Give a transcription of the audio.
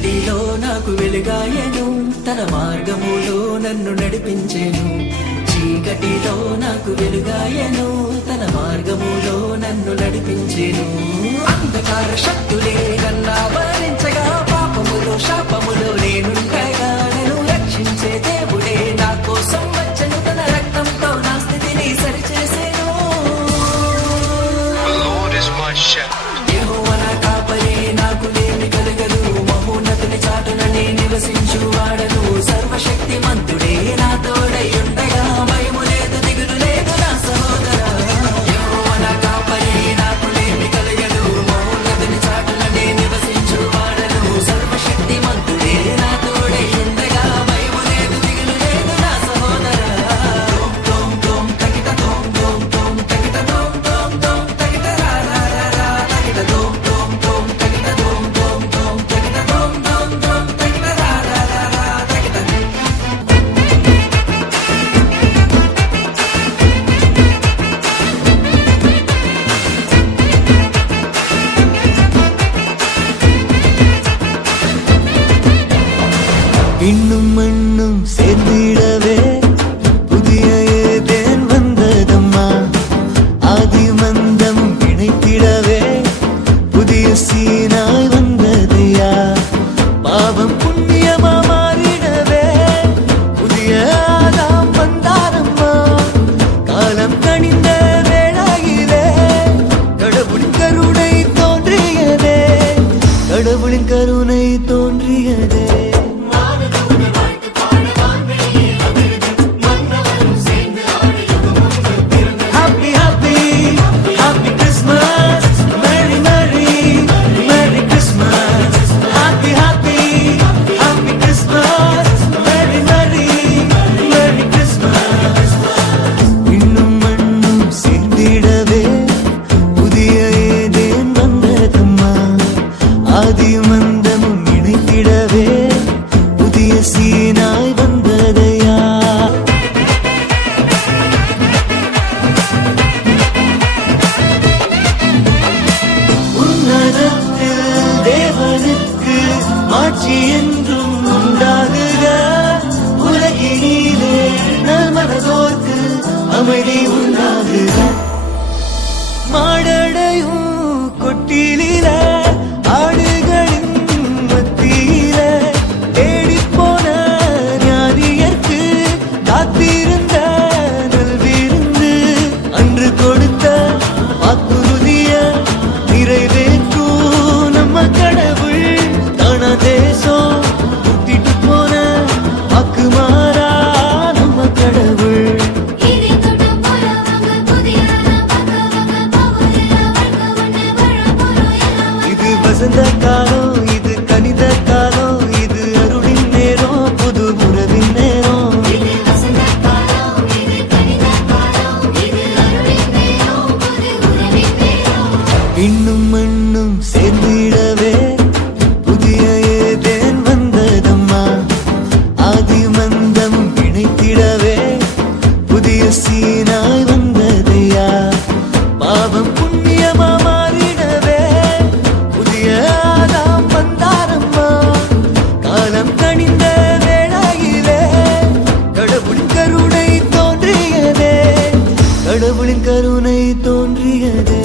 చీకటిలో నాకు వెలుగాయను, తన మార్గములో నన్ను నడిపించెను. చీకటిలో నాకు వెలుగాయను, తన మార్గములో నన్ను నడిపించెను. అంధకార శక్తులే నన్ను ఆవరించగా, పాపములో శాపములో నేనుండగా, నన్ను రక్షించే దేవుడే నా కోసం వచ్చెను. తన రక్తంతో నా స్థితిని సరిచేసెను. యెహోవా నా కాపరి, నాకు లేమి కలగదు. మహోన్నతుని చాటున నే నివసించువాడను. సర్వశక్తిమంతుడే నా తోడై ఉండగా, భయము లేదు దిగులు లేదు నా సహోదరా. యెహోవా నా కాపరి, నాకు లేమి కలగదు. మహోన్నతుని చాటున నే నివసించువాడను. సర్వశక్తిమంతుడే నా తోడై ఉండగా, భయము లేదు దిగులు లేదు నా సహోదరా. తోం తోం తకిట తోం తోం తోం తకిట తోం తోం తోం తకిట రా రా రా రా తకిట తోం తోం తోం తకిట తోం తోం తోం తకిట తోం తోం తోం తకిట రా రా రా రా తకిట. விண்ணும் மண்ணும் சேர்ந்திடவே புதிய ஏதேன் வந்ததம்மா. ஆதி மந்தம் இணைத்திடவே புதிய சீனாய் வந்ததையா. பாவம் புண்ணியமா மாறிடவே புதிய ஆதாம் வந்தாரம்மா. காலம் கணிந்த வேளையிலே கடவுளின் கருணை தோன்றியதே, கடவுளின் கருணை தோன்றியதே. Happy, happy, happy Christmas. Merry, merry, merry Christmas. Happy, happy, happy Christmas. Merry, merry, merry Christmas. இன்னும் மண்ணும் சேர்ந்திடவே புதிய ஏதேன் வந்ததம்மா. ஆதி மந்தமும் இணைத்திடவே புதிய சீனாய் வந்ததையா. உன்னதத்தில் தேவனுக்கு ஆட்சி என்றும் உண்டாகுக. உலகினிலே நல்மனதோர்க்கு அமைதி உண்டாகுக. மாடடையும் கொட்டிலில ஆடுகளின் மத்தியில தேடிப்போன ஞானியர்க்கு காத்திருந்த நல்விருந்து அன்று கொடுத்த வாக்குறுதிய நிறைவேற்றும் நம்ம கடவுள். தானா தேசம் கூட்டிட்டு போன வாக்கு மாறா நம்ம கடவுள். இதை தொட்டு போறவங்க புதியன பார்க்கவங்க போகல வாழ்க்கை ஒண்ணு வாழ போறோம் எல்லாம். இது வசந்த காலம், இது கனித காலம், இது அருளின் நேரம், புது உறவின் நேரம். இது வசந்த காலம், இது கனித காலம், இது அருளின் நேரம், புது உறவின் நேரம். இன்னும் மண்ணும் சேர்ந்திடவே புதிய ஏதேன் வந்ததம்மா. ஆதி மந்தமும் இணைத்திடவே புதிய சீனாய் வந்ததையா. பாவம் புண்ணியமா மாறிடவே புதிய ஆதாம் வந்தாரம்மா. காலம் கணிந்த வேளையிலே கடவுளின் கருணை தோன்றியதே, கடவுளின் கருணை தோன்றியதே.